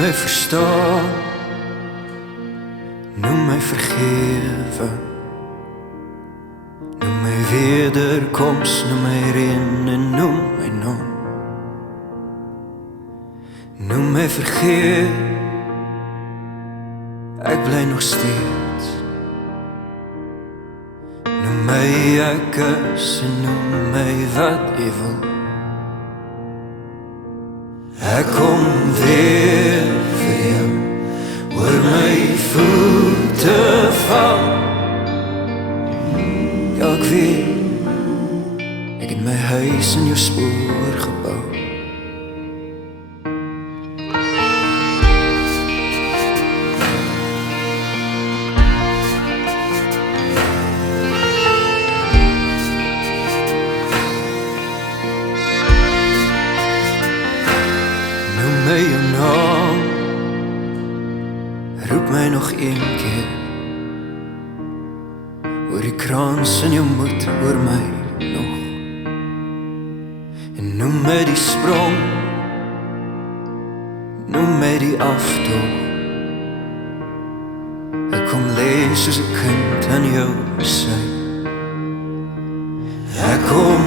my verstaan, noem my vergewe, noem my wederkoms, noem my reën en noem my naam. Noem my vergeet, ek bly nog steeds. Noem my ek is en noem my wat jy wil. Ek kom weer vir jou, oor my voete val. Ja, ek weet, ek het my huis in jou spoor gebou. Noem my jou naam, roep my nog een keer. Oor die krans in jou moed, oor my nog. En noem my die sprong, noem my die aftocht. Ek kom lees soos 'n kind aan jou sy. Ek kom